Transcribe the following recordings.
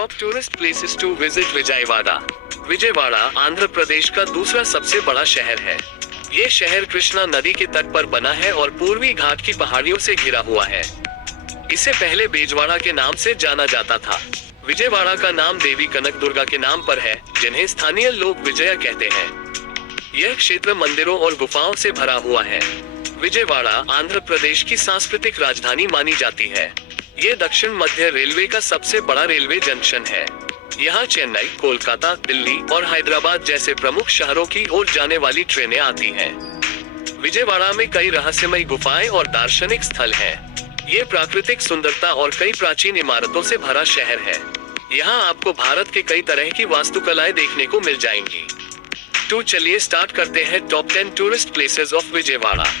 Top tourist places to visit Vijayawada. Vijayawada Andhra Pradesh का दूसरा सबसे बड़ा शहर है। ये शहर कृष्णा नदी के तट पर बना है और पूर्वी घाट की पहाड़ियों से घिरा हुआ है। इसे पहले बेजवाड़ा के नाम से जाना जाता था। विजयवाड़ा का नाम देवी कनक दुर्गा के नाम पर है, जिन्हें स्थानीय लोग विजया कहते हैं। यह क्षेत्र मंदिरों और गुफाओं से भरा हुआ है। विजयवाड़ा आंध्र प्रदेश की सांस्कृतिक राजधानी मानी जाती है। ये दक्षिण मध्य रेलवे का सबसे बड़ा रेलवे जंक्शन है। यहाँ चेन्नई, कोलकाता, दिल्ली और हैदराबाद जैसे प्रमुख शहरों की ओर जाने वाली ट्रेनें आती हैं। विजयवाड़ा में कई रहस्यमय गुफाएं और दार्शनिक स्थल हैं। ये प्राकृतिक सुंदरता और कई प्राचीन इमारतों से भरा शहर है। यहाँ आपको भारत के कई तरह की वास्तुकलाएं देखने को मिल जाएंगी। तो चलिए स्टार्ट करते हैं top 10 tourist places of Vijayawada.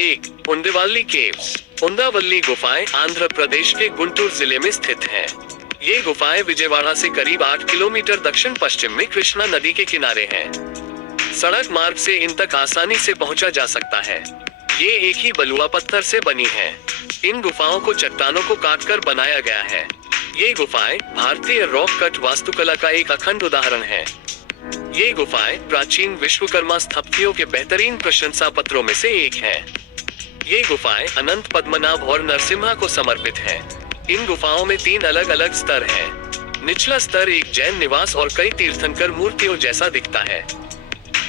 1. Undavalli caves. Undavalli गुफाएं आंध्र प्रदेश के गुंटूर जिले में स्थित हैं। ये गुफाएं विजयवाड़ा से करीब 8 किलोमीटर दक्षिण पश्चिम में कृष्णा नदी के किनारे हैं। सड़क मार्ग से इन तक आसानी से पहुंचा जा सकता है। ये एक ही बलुआ पत्थर से बनी हैं। इन गुफाओं को चट्टानों को काटकर बनाया गया है। ये गुफाएं भारतीय रॉक कट वास्तुकला का एक अखंड उदाहरण है। ये गुफाएं प्राचीन विश्वकर्मा स्थपतियों के बेहतरीन प्रशंसा पत्रों में से एक है। ये गुफाएं अनंत पद्मनाभ और नरसिम्हा को समर्पित हैं। इन गुफाओं में 3 अलग अलग स्तर हैं। निचला स्तर एक जैन निवास और कई तीर्थंकर मूर्तियों जैसा दिखता है।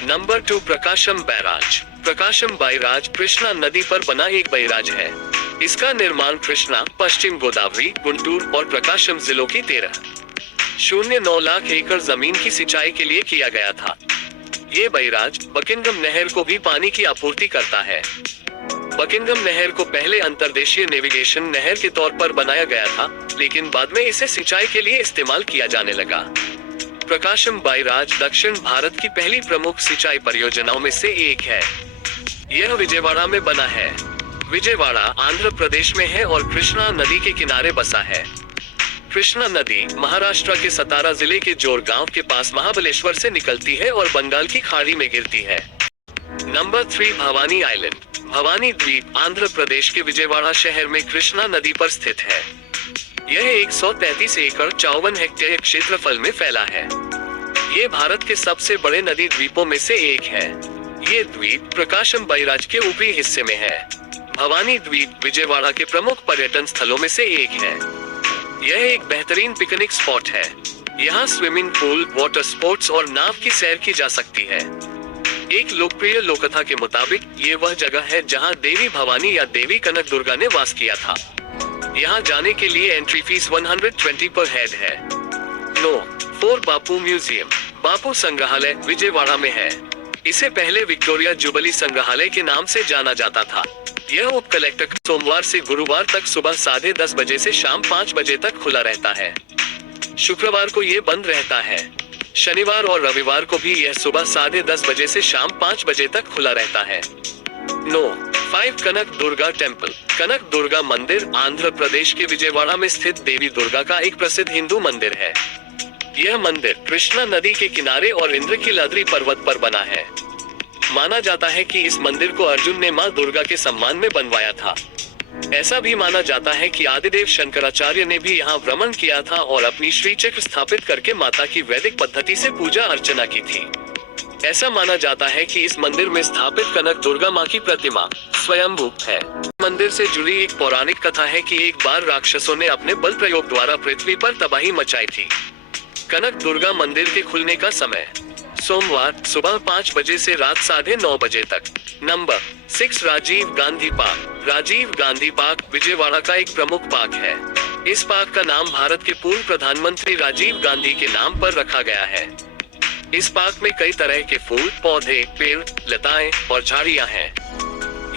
नंबर 2 प्रकाशम बैराज। प्रकाशम बैराज कृष्णा नदी पर बना एक बैराज है। इसका निर्माण कृष्णा, पश्चिम गोदावरी, गुंटूर और प्रकाशम जिलों की 13.09 लाख एकड़ जमीन की सिंचाई के लिए किया गया था। ये बैराज बकिंगम नहर को भी पानी की आपूर्ति करता है। बकिंगम नहर को पहले अंतर्देशीय नेविगेशन नहर के तौर पर बनाया गया था, लेकिन बाद में इसे सिंचाई के लिए इस्तेमाल किया जाने लगा। प्रकाशम बैराज दक्षिण भारत की पहली प्रमुख सिंचाई परियोजनाओं में से एक है। यह विजयवाड़ा में बना है। विजयवाड़ा आंध्र प्रदेश में है और कृष्णा नदी के किनारे बसा है। कृष्णा नदी महाराष्ट्र के सतारा जिले के जोरगांव के पास महाबलेश्वर से निकलती है और बंगाल की खाड़ी में गिरती है। Number 3 Bhavani island. भवानी द्वीप आंध्र प्रदेश के विजयवाड़ा शहर में कृष्णा नदी पर स्थित है। यह 133 एकड़ 54 हेक्टेयर क्षेत्रफल में फैला है। ये भारत के सबसे बड़े नदी द्वीपों में से एक है। ये द्वीप प्रकाशम बैराज के ऊपरी हिस्से में है। भवानी द्वीप विजयवाड़ा के प्रमुख पर्यटन स्थलों में से एक है। यह एक बेहतरीन पिकनिक स्पॉट है। यहाँ स्विमिंग पूल, वाटर स्पोर्ट्स और नाव की सैर की जा सकती है। एक लोकप्रिय लोककथा के मुताबिक ये वह जगह है जहाँ देवी भवानी या देवी कनक दुर्गा ने वास किया था। यहाँ जाने के लिए एंट्री फीस 120 पर हेड है। 4 बापू म्यूजियम। बापू संग्रहालय विजयवाड़ा में है। इसे पहले विक्टोरिया जुबली संग्रहालय के नाम से जाना जाता था। यह उप कलेक्टर सोमवार से गुरुवार तक सुबह 10:30 बजे से शाम 5 बजे तक खुला रहता है। शुक्रवार को ये बंद रहता है। शनिवार और रविवार को भी यह सुबह 10:30 बजे से शाम 5 बजे तक खुला रहता है। 5 कनक दुर्गा टेम्पल। कनक दुर्गा मंदिर आंध्र प्रदेश के विजयवाड़ा में स्थित देवी दुर्गा का एक प्रसिद्ध हिंदू मंदिर है। यह मंदिर कृष्णा नदी के किनारे और इंद्रकीलाद्रि पर्वत पर बना है। माना जाता है कि इस मंदिर को अर्जुन ने मां दुर्गा के सम्मान में बनवाया था। ऐसा भी माना जाता है कि आदिदेव शंकराचार्य ने भी यहाँ भ्रमण किया था और अपनी श्री चक्र स्थापित करके माता की वैदिक पद्धति से पूजा अर्चना की थी। ऐसा माना जाता है कि इस मंदिर में स्थापित कनक दुर्गा मां की प्रतिमा स्वयंभू है। मंदिर से जुड़ी एक पौराणिक कथा है कि एक बार राक्षसों ने अपने बल प्रयोग द्वारा पृथ्वी पर तबाही मचाई थी। कनक दुर्गा मंदिर के खुलने का समय सोमवार सुबह 5 बजे से रात 9:30 बजे तक। Number 6 Rajiv Gandhi park. Rajiv Gandhi park Vijayawada का एक प्रमुख पार्क है। इस पार्क का नाम भारत के पूर्व प्रधानमंत्री राजीव गांधी के नाम पर रखा गया है। इस पार्क में कई तरह के फूल, पौधे, पेड़, लताएं और झाड़ियां हैं।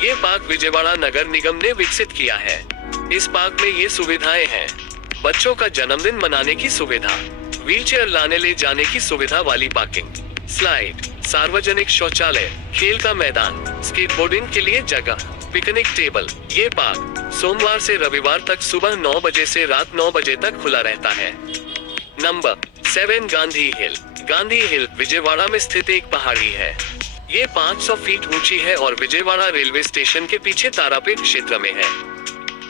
ये पार्क विजयवाड़ा नगर निगम ने विकसित किया है। इस पार्क में ये सुविधाएं हैं: बच्चों का जन्मदिन मनाने की सुविधा, व्हीलचेयर लाने ले जाने की सुविधा वाली पार्किंग, स्लाइड, सार्वजनिक शौचालय, खेल का मैदान, स्केटबोर्डिंग के लिए जगह, पिकनिक टेबल। ये पार्क सोमवार से रविवार तक सुबह 9 बजे से रात 9 बजे तक खुला रहता है। नंबर 7 गांधी हिल। गांधी हिल विजयवाड़ा में स्थित एक पहाड़ी है। ये 500 फीट ऊंची है और विजयवाड़ा रेलवे स्टेशन के पीछे तारापीठ क्षेत्र में है।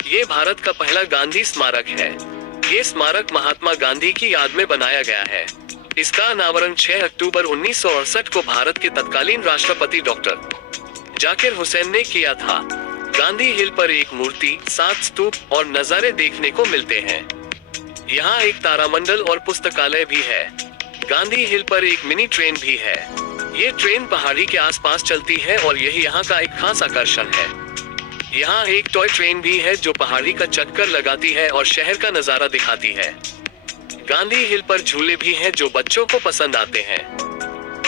ये भारत का पहला गांधी स्मारक है। ये स्मारक महात्मा गांधी की याद में बनाया गया है। इसका अनावरण 6 अक्टूबर 1968 को भारत के तत्कालीन राष्ट्रपति डॉक्टर जाकिर हुसैन ने किया था। गांधी हिल पर एक मूर्ति, 7 स्तूप और नजारे देखने को मिलते हैं। यहाँ एक तारामंडल और पुस्तकालय भी है। गांधी हिल पर एक मिनी ट्रेन भी है। ये ट्रेन पहाड़ी के आसपास चलती है और यही यहाँ का एक खास आकर्षण है। यहाँ एक टॉय ट्रेन भी है जो पहाड़ी का चक्कर लगाती है और शहर का नजारा दिखाती है। गांधी हिल पर झूले भी हैं जो बच्चों को पसंद आते हैं।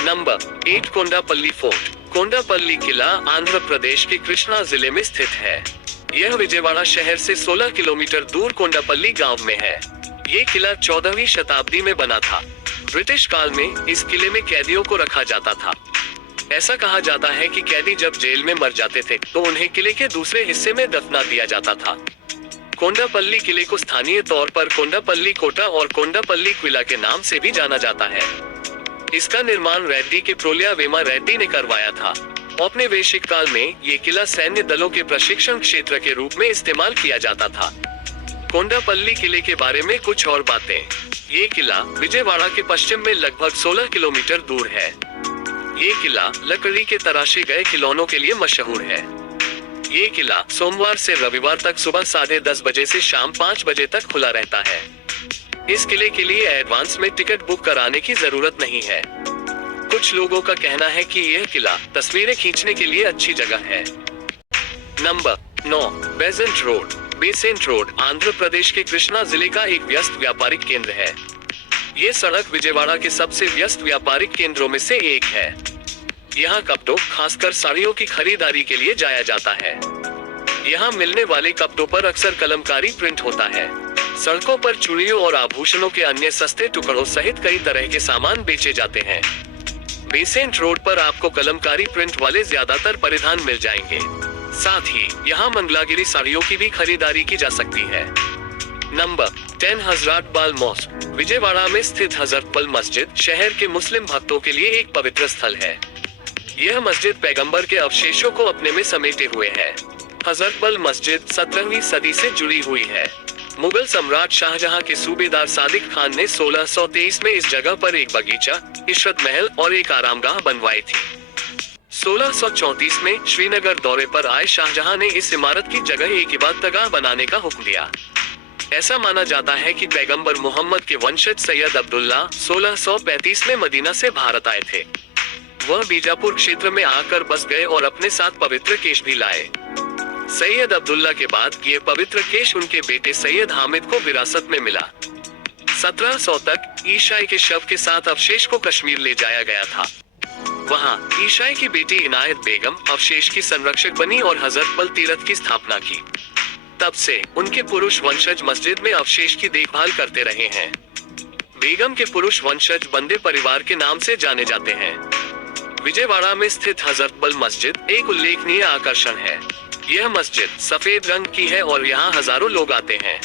Number 8 Kondapalli fort. कोंडापल्ली किला आंध्र प्रदेश के कृष्णा जिले में स्थित है। यह विजयवाड़ा शहर से 16 किलोमीटर दूर कोंडापल्ली गांव में है। ये किला 14वीं शताब्दी में बना था। ब्रिटिश काल में इस किले में कैदियों को रखा जाता था। ऐसा कहा जाता है कि कैदी जब जेल में मर जाते थे तो उन्हें किले के दूसरे हिस्से में दफना दिया जाता था। कोंडापल्ली किले को स्थानीय तौर पर कोंडापल्ली कोटा और कोंडापल्ली क्विला के नाम से भी जाना जाता है। इसका निर्माण रेड्डी के प्रोलिया वेमा रेड्डी ने करवाया था। औपनिवेशिक काल में ये किला सैन्य दलों के प्रशिक्षण क्षेत्र के रूप में इस्तेमाल किया जाता था। कोंडापल्ली किले के बारे में कुछ और बातें। ये किला विजयवाड़ा के पश्चिम में लगभग 16 किलोमीटर दूर है। ये किला लकड़ी के तराशे गए खिलौनों के लिए मशहूर है। ये किला सोमवार से रविवार तक सुबह 10:30 बजे से शाम 5 बजे तक खुला रहता है। इस किले के लिए एडवांस में टिकट बुक कराने की जरूरत नहीं है। कुछ लोगों का कहना है कि यह किला तस्वीरें खींचने के लिए अच्छी जगह है। Number 9 Besant road. Besant road Andhra Pradesh के कृष्णा जिले का एक व्यस्त व्यापारिक केंद्र है। ये सड़क विजयवाड़ा के सबसे व्यस्त व्यापारिक केंद्रों में से एक है। यहाँ कपड़ों, खासकर साड़ियों की खरीदारी के लिए जाया जाता है। यहाँ मिलने वाले कपड़ों पर अक्सर कलमकारी प्रिंट होता है। सड़कों पर चूड़ियों और आभूषणों के अन्य सस्ते टुकड़ों सहित कई तरह के सामान बेचे जाते हैं। बेसेंट रोड पर आपको कलमकारी प्रिंट वाले ज्यादातर परिधान मिल जाएंगे। साथ ही यहाँ मंगलागिरी साड़ियों की भी खरीदारी की जा सकती है। नंबर 10 हजरत बल मॉस्क। विजयवाड़ा में स्थित हजरत बल मस्जिद शहर के मुस्लिम भक्तों के लिए एक पवित्र स्थल है। यह मस्जिद पैगंबर के अवशेषों को अपने में समेटे हुए है। हजरत बल मस्जिद 17वीं सदी से जुड़ी हुई है। मुगल सम्राट शाहजहां के सूबेदार सादिक खान ने 1623 में इस जगह पर एक बगीचा, इशरत महल और एक आरामगाह बनवाई थी। 1634 में श्रीनगर दौरे पर आए शाहजहां ने इस इमारत की जगह एक इबादतगाह बनाने का हुक्म दिया। ऐसा माना जाता है कि पैगंबर मोहम्मद के वंशज सैयद अब्दुल्ला 1635 में मदीना से भारत आए थे। वह बीजापुर क्षेत्र में आकर बस गए और अपने साथ पवित्र केश भी लाए। सैयद अब्दुल्ला के बाद ये पवित्र केश उनके बेटे सैयद हामिद को विरासत में मिला। 1700 तक ईशाई के शव के साथ अवशेष को कश्मीर ले जाया गया था। वहाँ ईशाई की बेटी इनायत बेगम अवशेष की संरक्षक बनी और हजरत बल तीरथ की स्थापना की। तब से उनके पुरुष वंशज मस्जिद में अवशेष की देखभाल करते रहे हैं। बेगम के पुरुष वंशज बंदे परिवार के नाम से जाने जाते हैं। विजयवाड़ा में स्थित हजरत बल मस्जिद एक उल्लेखनीय आकर्षण है। यह मस्जिद सफेद रंग की है और यहाँ हजारों लोग आते हैं।